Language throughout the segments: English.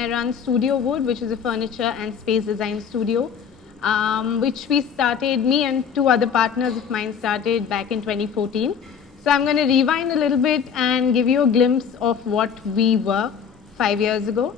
I run Studio Wood, which is a furniture and space design studio, which we started, me and two other partners of mine started back in 2014. So I'm going to rewind a little bit and give you a glimpse of what we were 5 years ago.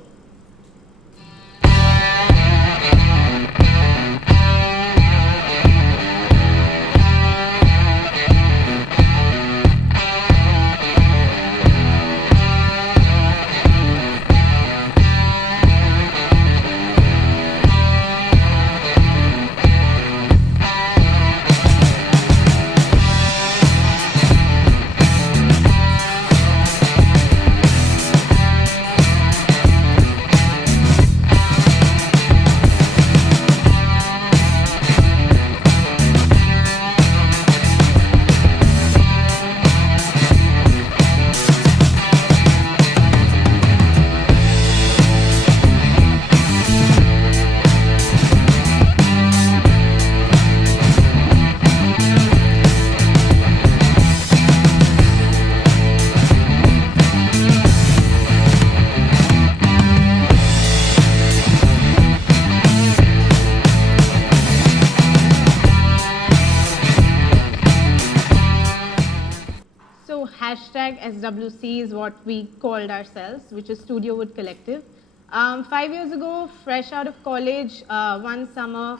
Hashtag SWC is what we called ourselves, which is Studio Wood Collective. 5 years ago, fresh out of college, one summer,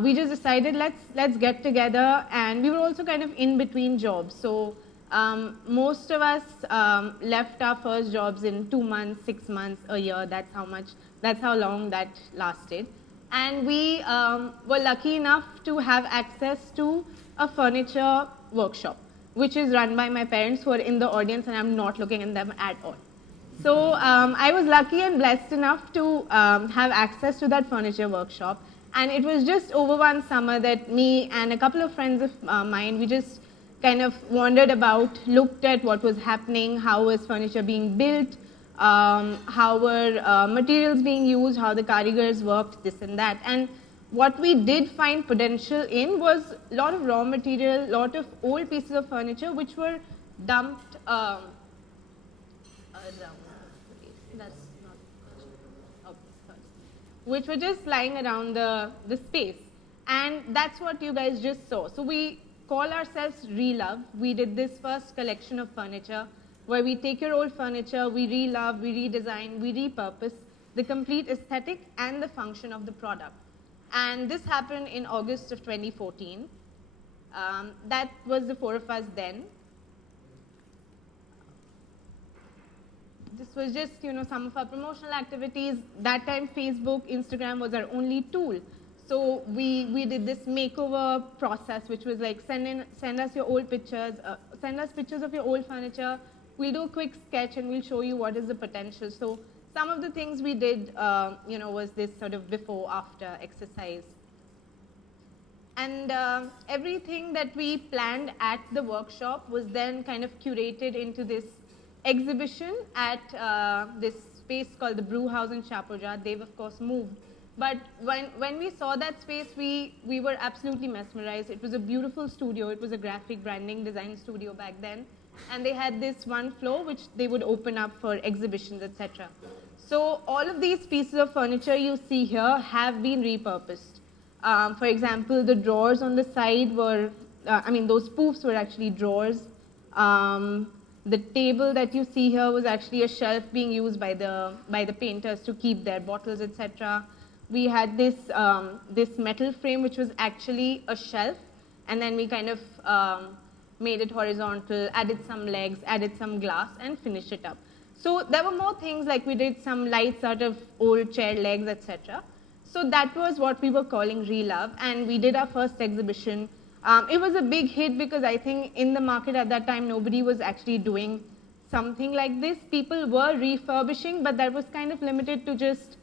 we just decided let's get together, and we were also kind of in between jobs. So most of us left our first jobs in 2 months, 6 months, a year. That's how long that lasted. And we were lucky enough to have access to a furniture workshop, which is run by my parents, who are in the audience, and I'm not looking at them at all. So I was lucky and blessed enough to have access to that furniture workshop. And it was just over one summer that me and a couple of friends of mine, we just kind of wandered about, looked at what was happening, how was furniture being built, how were materials being used, how the karigars worked, this and that. And what we did find potential in was a lot of raw material, a lot of old pieces of furniture which were dumped around. That's not, okay, sorry. Which were just lying around the space. And that's what you guys just saw. So we call ourselves Relove. We did this first collection of furniture where we take your old furniture, we relove, we redesign, we repurpose the complete aesthetic and the function of the product. And this happened in August of 2014. That was the four of us then. This was just, some of our promotional activities. That time, Facebook, Instagram was our only tool. So we did this makeover process, which was like send us your old pictures, send us pictures of your old furniture. We'll do a quick sketch and we'll show you what is the potential. So some of the things we did, was this sort of before-after exercise. And everything that we planned at the workshop was then kind of curated into this exhibition at this space called the Brew House in Shapoorjat. They've, of course, moved. But when we saw that space, we were absolutely mesmerized. It was a beautiful studio. It was a graphic branding design studio back then. And they had this one floor which they would open up for exhibitions, etc. So all of these pieces of furniture you see here have been repurposed. For example, the drawers on the side were, those poofs were actually drawers. The table that you see here was actually a shelf being used by the painters to keep their bottles, etc. We had this metal frame which was actually a shelf, and then we kind of made it horizontal, added some legs, added some glass, and finished it up. So there were more things, like we did some lights out of old chair legs, etc. So that was what we were calling Relove, and we did our first exhibition. It was a big hit because I think in the market at that time, nobody was actually doing something like this. People were refurbishing, but that was kind of limited to just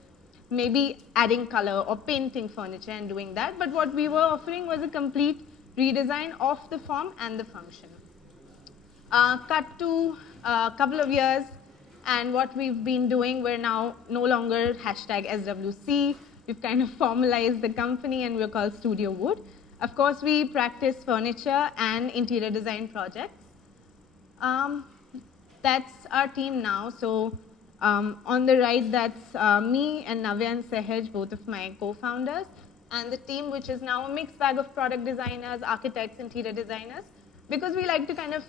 maybe adding color or painting furniture and doing that. But what we were offering was a complete redesign of the form and the function. Cut to a couple of years, and what we've been doing, we're now no longer hashtag SWC. We've kind of formalized the company, and we're called Studio Wood. Of course, we practice furniture and interior design projects. That's our team now. So On the right, that's me and Navya and Sehaj, both of my co-founders, and the team, which is now a mixed bag of product designers, architects, interior designers, because we like to kind of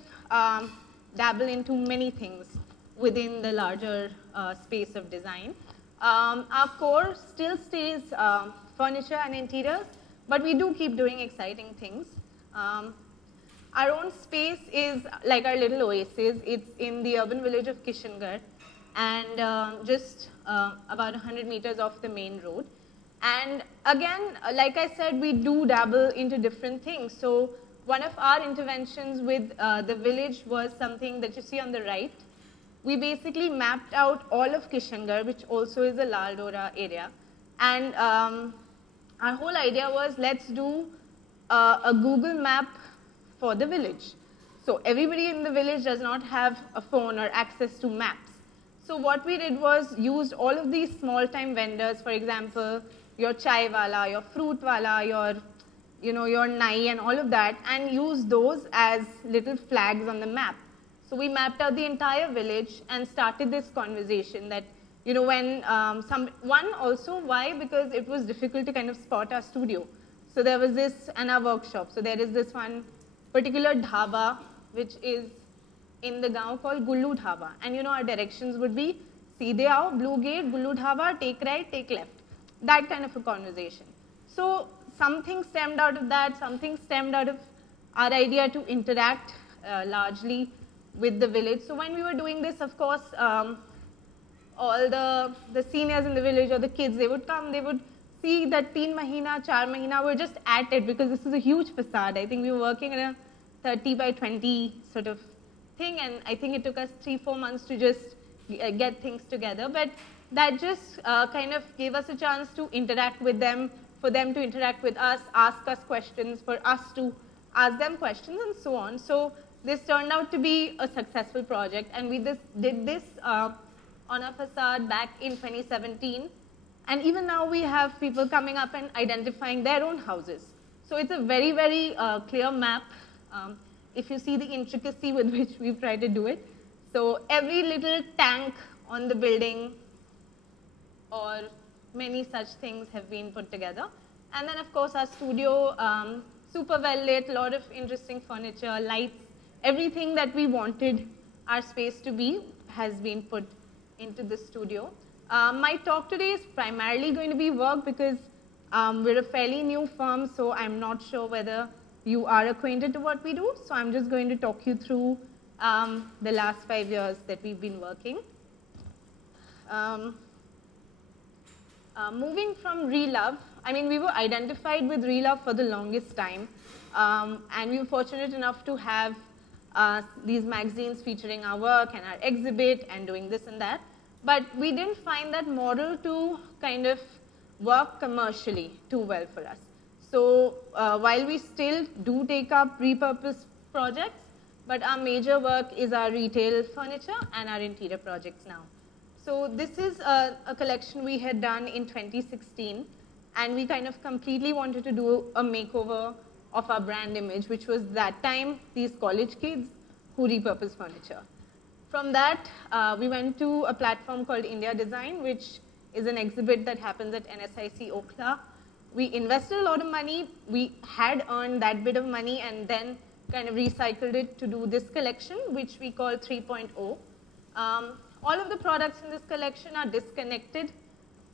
dabble into many things within the larger space of design. Our core still stays furniture and interiors, but we do keep doing exciting things. Our own space is like our little oasis. It's in the urban village of Kishangarh, and just about 100 meters off the main road. And again, like I said, we do dabble into different things. So one of our interventions with the village was something that you see on the right. We basically mapped out all of Kishangarh, which also is a Lal Dora area. And our whole idea was, let's do a Google map for the village. So everybody in the village does not have a phone or access to maps. So what we did was used all of these small-time vendors, for example, your chai wala, your fruit wala, your nai and all of that, and use those as little flags on the map. So we mapped out the entire village and started this conversation that, when why? Because it was difficult to kind of spot our studio. So there was this, and our workshop. So there is this one particular dhaba, which is in the gaon called Gullu Dhaba. And our directions would be, Seedhe aao, blue gate, Gullu Dhaba, take right, take left. That kind of a conversation. So something stemmed out of that, something stemmed out of our idea to interact largely with the village. So when we were doing this, of course, all the seniors in the village or the kids, they would come, they would see that 3 mahina, 4 mahina, we're just at it because this is a huge facade. I think we were working in a 30 by 20 sort of thing, and I think it took us 3-4 months to just get things together. But that just kind of gave us a chance to interact with them, for them to interact with us, ask us questions, for us to ask them questions, and so on. So this turned out to be a successful project, and we did this on a facade back in 2017. And even now we have people coming up and identifying their own houses. So it's a very, very clear map, if you see the intricacy with which we've tried to do it. So every little tank on the building or many such things have been put together. And then, of course, our studio, super well lit, a lot of interesting furniture, lights, everything that we wanted our space to be has been put into the studio. My talk today is primarily going to be work because we're a fairly new firm, so I'm not sure whether you are acquainted to what we do. So I'm just going to talk you through the last 5 years that we've been working. Moving from Relove, I mean, we were identified with Relove for the longest time, and we were fortunate enough to have these magazines featuring our work and our exhibit and doing this and that. But we didn't find that model to kind of work commercially too well for us. So while we still do take up repurposed projects, but our major work is our retail furniture and our interior projects now. So this is a collection we had done in 2016, and we kind of completely wanted to do a makeover of our brand image, which was that time these college kids who repurpose furniture. From that, we went to a platform called India Design, which is an exhibit that happens at NSIC Okhla. We invested a lot of money. We had earned that bit of money and then kind of recycled it to do this collection, which we call 3.0. All of the products in this collection are disconnected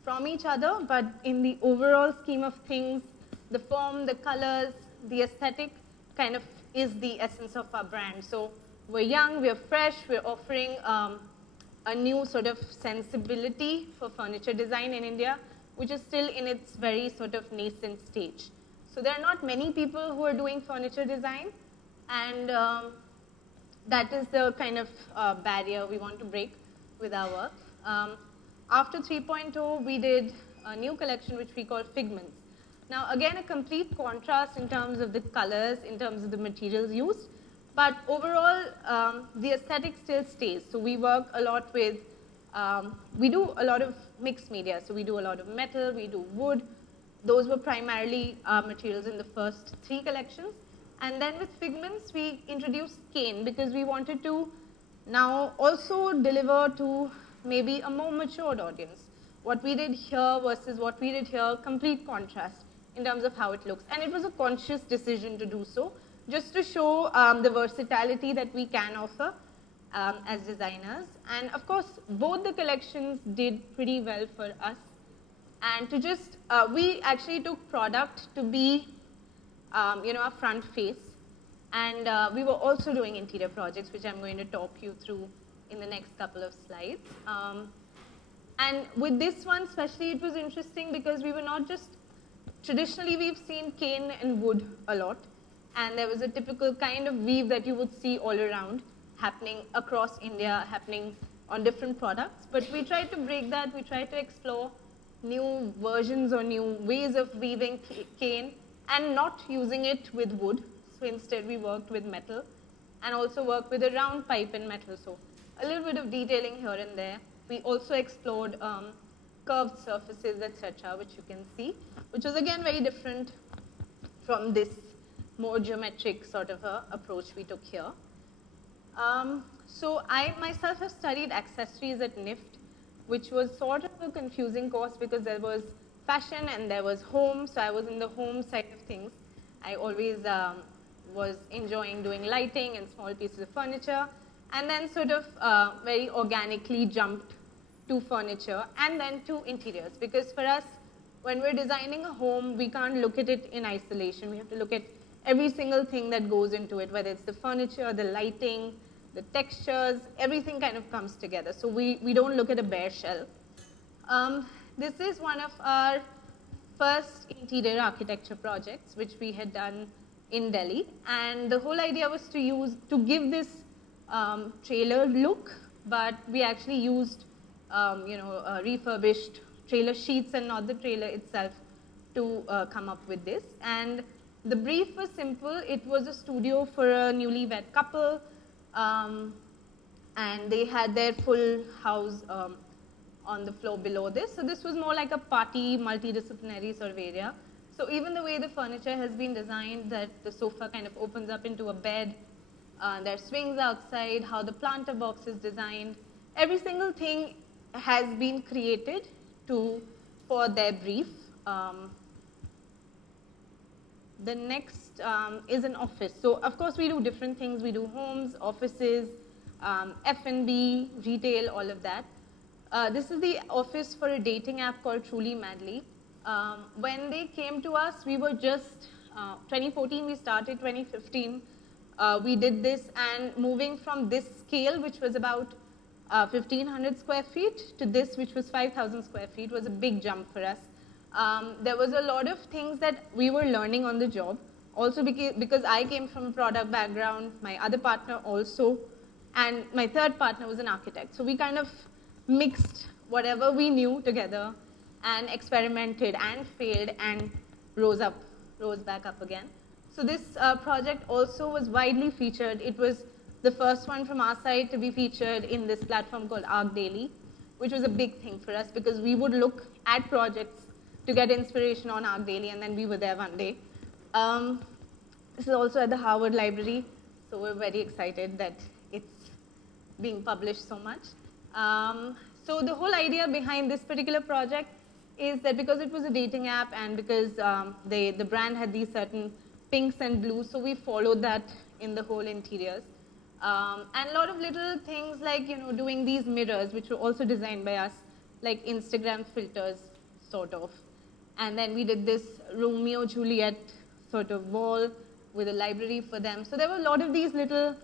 from each other, but in the overall scheme of things, the form, the colors, the aesthetic kind of is the essence of our brand. So we're young, we're fresh, we're offering a new sort of sensibility for furniture design in India, which is still in its very sort of nascent stage. So there are not many people who are doing furniture design, and that is the kind of barrier we want to break with our work. After 3.0, we did a new collection which we call Figments. Now again, a complete contrast in terms of the colors, in terms of the materials used, but overall the aesthetic still stays. So we work a lot with, we do a lot of mixed media. So we do a lot of metal, we do wood. Those were primarily materials in the first 3 collections. And then with Figments, we introduced cane because we wanted to now also deliver to maybe a more matured audience. What we did here versus what we did here, complete contrast in terms of how it looks. And it was a conscious decision to do so, just to show the versatility that we can offer as designers. And of course, both the collections did pretty well for us. And to just, we actually took product to be, a front face. And we were also doing interior projects, which I'm going to talk you through in the next couple of slides. And with this one especially, it was interesting because we were not just, traditionally we've seen cane and wood a lot. And there was a typical kind of weave that you would see all around, happening across India, happening on different products. But we tried to break that. We tried to explore new versions or new ways of weaving cane and not using it with wood. So instead we worked with metal and also worked with a round pipe in metal. So a little bit of detailing here and there. We also explored curved surfaces, etc., which you can see, which was again very different from this more geometric sort of a approach we took here. So I myself have studied accessories at NIFT, which was sort of a confusing course because there was fashion and there was home. So I was in the home side of things. I always was enjoying doing lighting and small pieces of furniture, and then sort of very organically jumped to furniture and then to interiors. Because for us, when we're designing a home, we can't look at it in isolation. We have to look at every single thing that goes into it, whether it's the furniture, the lighting, the textures, everything kind of comes together. So we don't look at a bare shell. This is one of our first interior architecture projects, which we had done in Delhi. And the whole idea was to give this trailer look, but we actually used refurbished trailer sheets and not the trailer itself to come up with this. And the brief was simple. It was a studio for a newlywed couple, and they had their full house on the floor below this. So this was more like a party, multidisciplinary sort of area. So even the way the furniture has been designed, that the sofa kind of opens up into a bed, there are swings outside, how the planter box is designed, every single thing has been created for their brief. The next is an office. So of course we do different things. We do homes, offices, F&B, retail, all of that. This is the office for a dating app called Truly Madly. When they came to us, we were just, 2014 we started, 2015 we did this, and moving from this scale, which was about 1,500 square feet, to this, which was 5,000 square feet, was a big jump for us. There was a lot of things that we were learning on the job. Also because I came from a product background, my other partner also, and my third partner was an architect. So we kind of mixed whatever we knew together and experimented and failed and rose back up again. So this project also was widely featured. It was the first one from our side to be featured in this platform called Arc Daily, which was a big thing for us because we would look at projects to get inspiration on Arc Daily, and then we were there one day. This is also at the Harvard Library, so we're very excited that it's being published so much. So the whole idea behind this particular project is that because it was a dating app and because the brand had these certain pinks and blues, so we followed that in the whole interiors. And a lot of little things like, doing these mirrors, which were also designed by us, like Instagram filters, sort of. And then we did this Romeo Juliet sort of wall with a library for them. So there were a lot of these little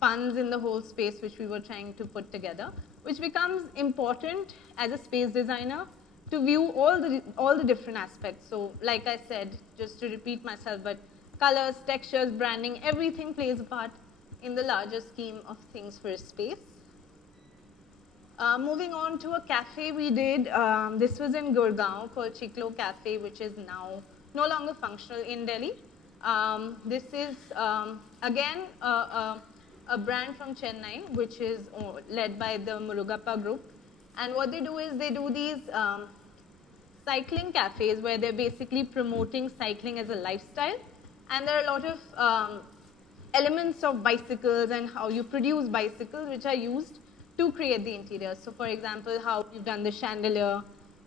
puns in the whole space which we were trying to put together, which becomes important as a space designer to view all the different aspects. So like I said, just to repeat myself, but colors, textures, branding, everything plays a part in the larger scheme of things for a space. Moving on to a cafe we did, this was in Gurgaon called Chiklo Cafe, which is now no longer functional in Delhi. This is, again, a brand from Chennai, which is led by the Murugappa group. And what they do is they do these cycling cafes where they're basically promoting cycling as a lifestyle. And there are a lot of elements of bicycles and how you produce bicycles which are used to create the interiors. So for example, how we've done the chandelier,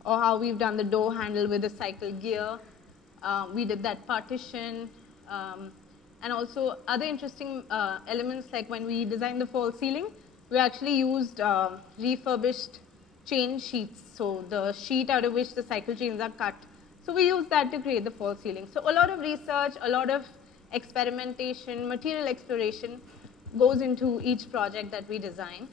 or how we've done the door handle with the cycle gear. We did that partition, and also other interesting elements, like when we designed the false ceiling, we actually used refurbished chain sheets, so the sheet out of which the cycle chains are cut. So we used that to create the false ceiling. So a lot of research, a lot of experimentation, material exploration goes into each project that we design.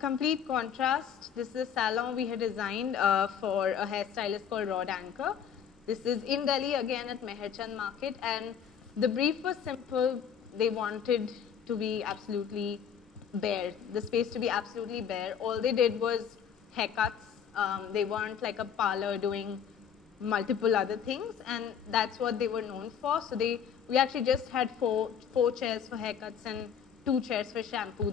Complete contrast. This is a salon we had designed for a hairstylist called Rod Anchor. This is in Delhi, again at Meherchand Market, and the brief was simple. They wanted to be absolutely bare, the space to be absolutely bare. All they did was haircuts. They weren't like a parlor doing multiple other things, and that's what they were known for. So we actually just had four chairs for haircuts and 2 chairs for shampoo.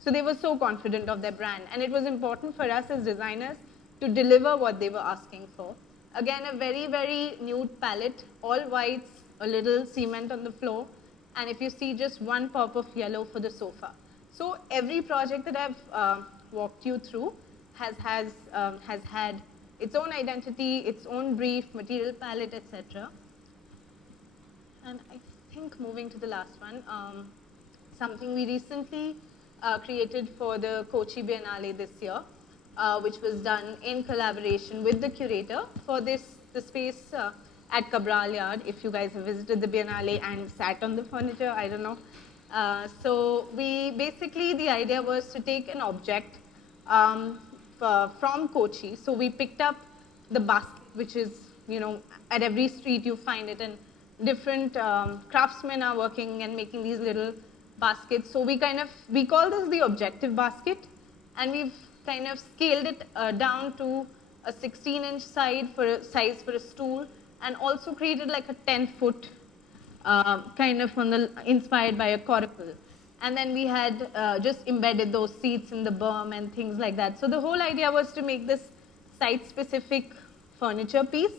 So they were so confident of their brand, and it was important for us as designers to deliver what they were asking for. Again, a very, very nude palette, all whites, a little cement on the floor, and if you see, just one pop of yellow for the sofa. So every project that I've walked you through has had its own identity, its own brief, material palette, etc. And I think moving to the last one, something we recently created for the Kochi Biennale this year, which was done in collaboration with the curator for the space at Cabral Yard. If you guys have visited the Biennale and sat on the furniture, I don't know. So the idea was to take an object from Kochi. So we picked up the basket, which is, at every street you find it, and different craftsmen are working and making these little baskets. So we call this the objective basket, and we've kind of scaled it down to a 16-inch size for a stool, and also created like a 10-foot inspired by a coracle. And then we had just embedded those seats in the berm and things like that. So the whole idea was to make this site-specific furniture piece,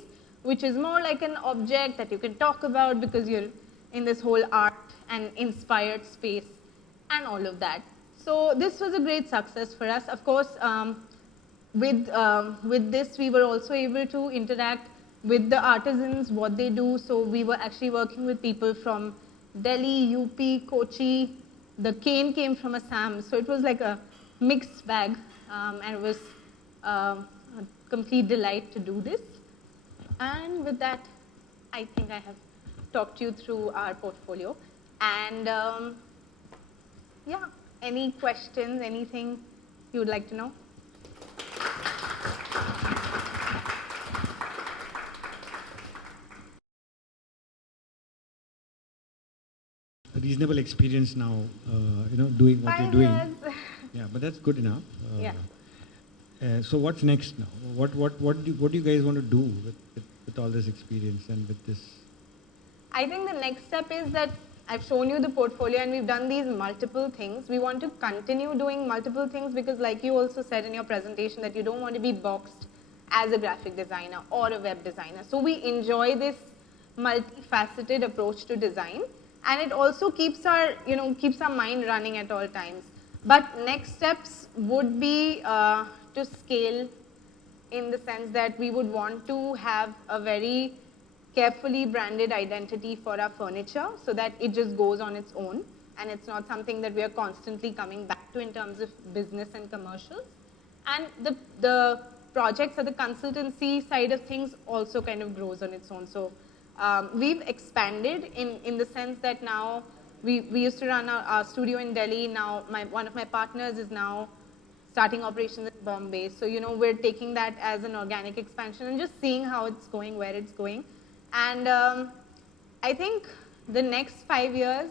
which is more like an object that you can talk about because you're in this whole art and inspired space and all of that. So this was a great success for us. Of course, with this, we were also able to interact with the artisans, what they do. So we were actually working with people from Delhi, UP, Kochi. The cane came from Assam. So it was like a mixed bag, and it was a complete delight to do this. And with that, I think I have talked you through our portfolio. And yeah, any questions, anything you would like to know? A reasonable experience now, doing what you're doing. Yes. Yeah, but that's good enough. Yeah. So what's next now? What do you guys want to do with all this experience and with this? I think the next step is that I've shown you the portfolio and we've done these multiple things. We want to continue doing multiple things because, like you also said in your presentation, that you don't want to be boxed as a graphic designer or a web designer. So we enjoy this multifaceted approach to design, and it also keeps our mind running at all times. But next steps would be to scale, in the sense that we would want to have a very carefully branded identity for our furniture so that it just goes on its own and it's not something that we are constantly coming back to in terms of business and commercials. And the projects or the consultancy side of things also kind of grows on its own. So we've expanded in the sense that now we used to run our studio in Delhi. Now one of my partners is now starting operations in Bombay. So we're taking that as an organic expansion and just seeing how it's going, where it's going. And I think the next 5 years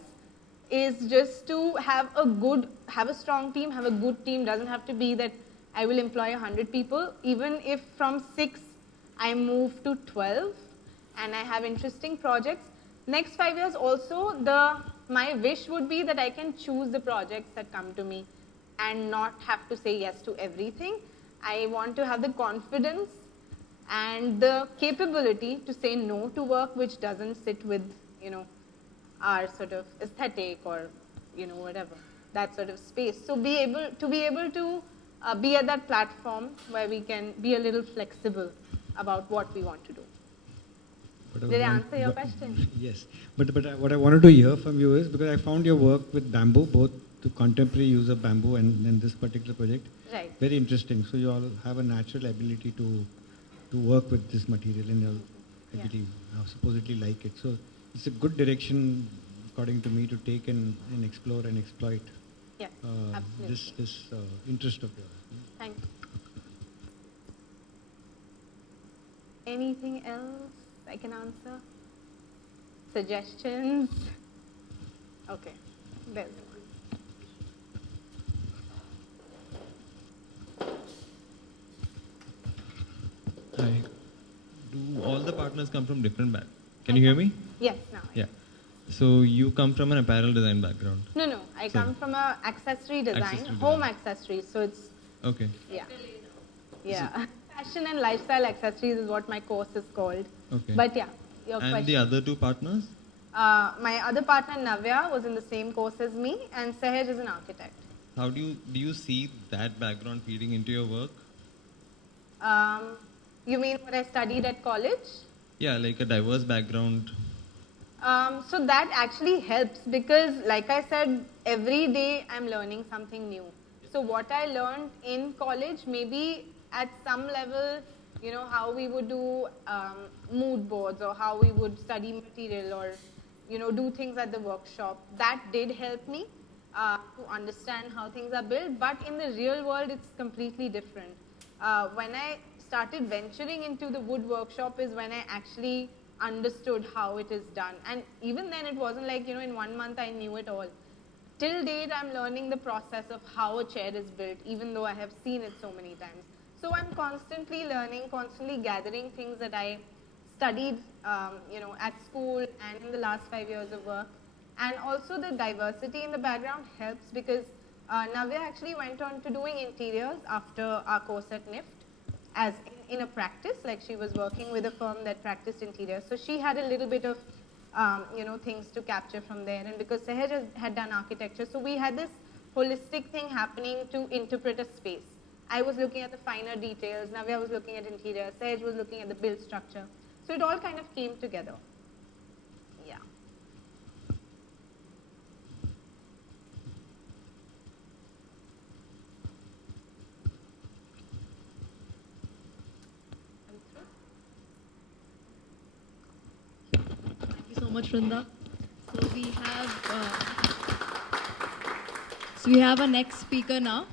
is just to have a strong team, have a good team. Doesn't have to be that I will employ 100 people. Even if from 6 I move to 12 and I have interesting projects. Next 5 years also, my wish would be that I can choose the projects that come to me and not have to say yes to everything. I want to have the confidence and the capability to say no to work which doesn't sit with our sort of aesthetic or, you know, whatever, that sort of space. So be able to be at that platform where we can be a little flexible about what we want to do. Did I answer your question? Yes. But what I wanted to hear from you is, because I found your work with bamboo, both the contemporary use of bamboo and this particular project, Right. very interesting. So you all have a natural ability to work with this material, and you all, I Yeah. believe, supposedly like it. So it's a good direction, according to me, to take and explore and exploit Yes, absolutely. this interest of yours. Thank you. Anything else I can answer? Suggestions? Okay, there's one. Hi. Do all the partners come from different backgrounds? Can you hear me? Yes, now. Yeah. So you come from an apparel design background. No, I Sorry. come from a accessory design, Accessory home design. accessories, so it's, Okay. yeah. Fashion and lifestyle accessories is what my course is called. Okay. But yeah, your And question. the other two partners? My other partner Navya was in the same course as me, and Sehaj is an architect. How do you see that background feeding into your work? You mean what I studied at college? Yeah, like a diverse background. So that actually helps because, like I said, every day I'm learning something new. So what I learned in college, maybe at some level, you know, how we would do mood boards or how we would study material or, you know, do things at the workshop, that did help me to understand how things are built. But in the real world, it's completely different. When I started venturing into the wood workshop is when I actually understood how it is done. And even then it wasn't like, you know, in 1 month I knew it all. Till date I'm learning the process of how a chair is built, even though I have seen it so many times. So I'm constantly learning, constantly gathering things that I studied, you know, at school and in the last 5 years of work. And also the diversity in the background helps because Navya actually went on to doing interiors after our course at NIFT as in a practice, like she was working with a firm that practiced interiors. So she had a little bit of, you know, things to capture from there. And because Sehaj had done architecture, so we had this holistic thing happening to interpret a space. I was looking at the finer details, Navya was looking at interior, Sehaj was looking at the build structure. So it all kind of came together. Yeah. Thank you so much, Vrinda. So we have our next speaker now.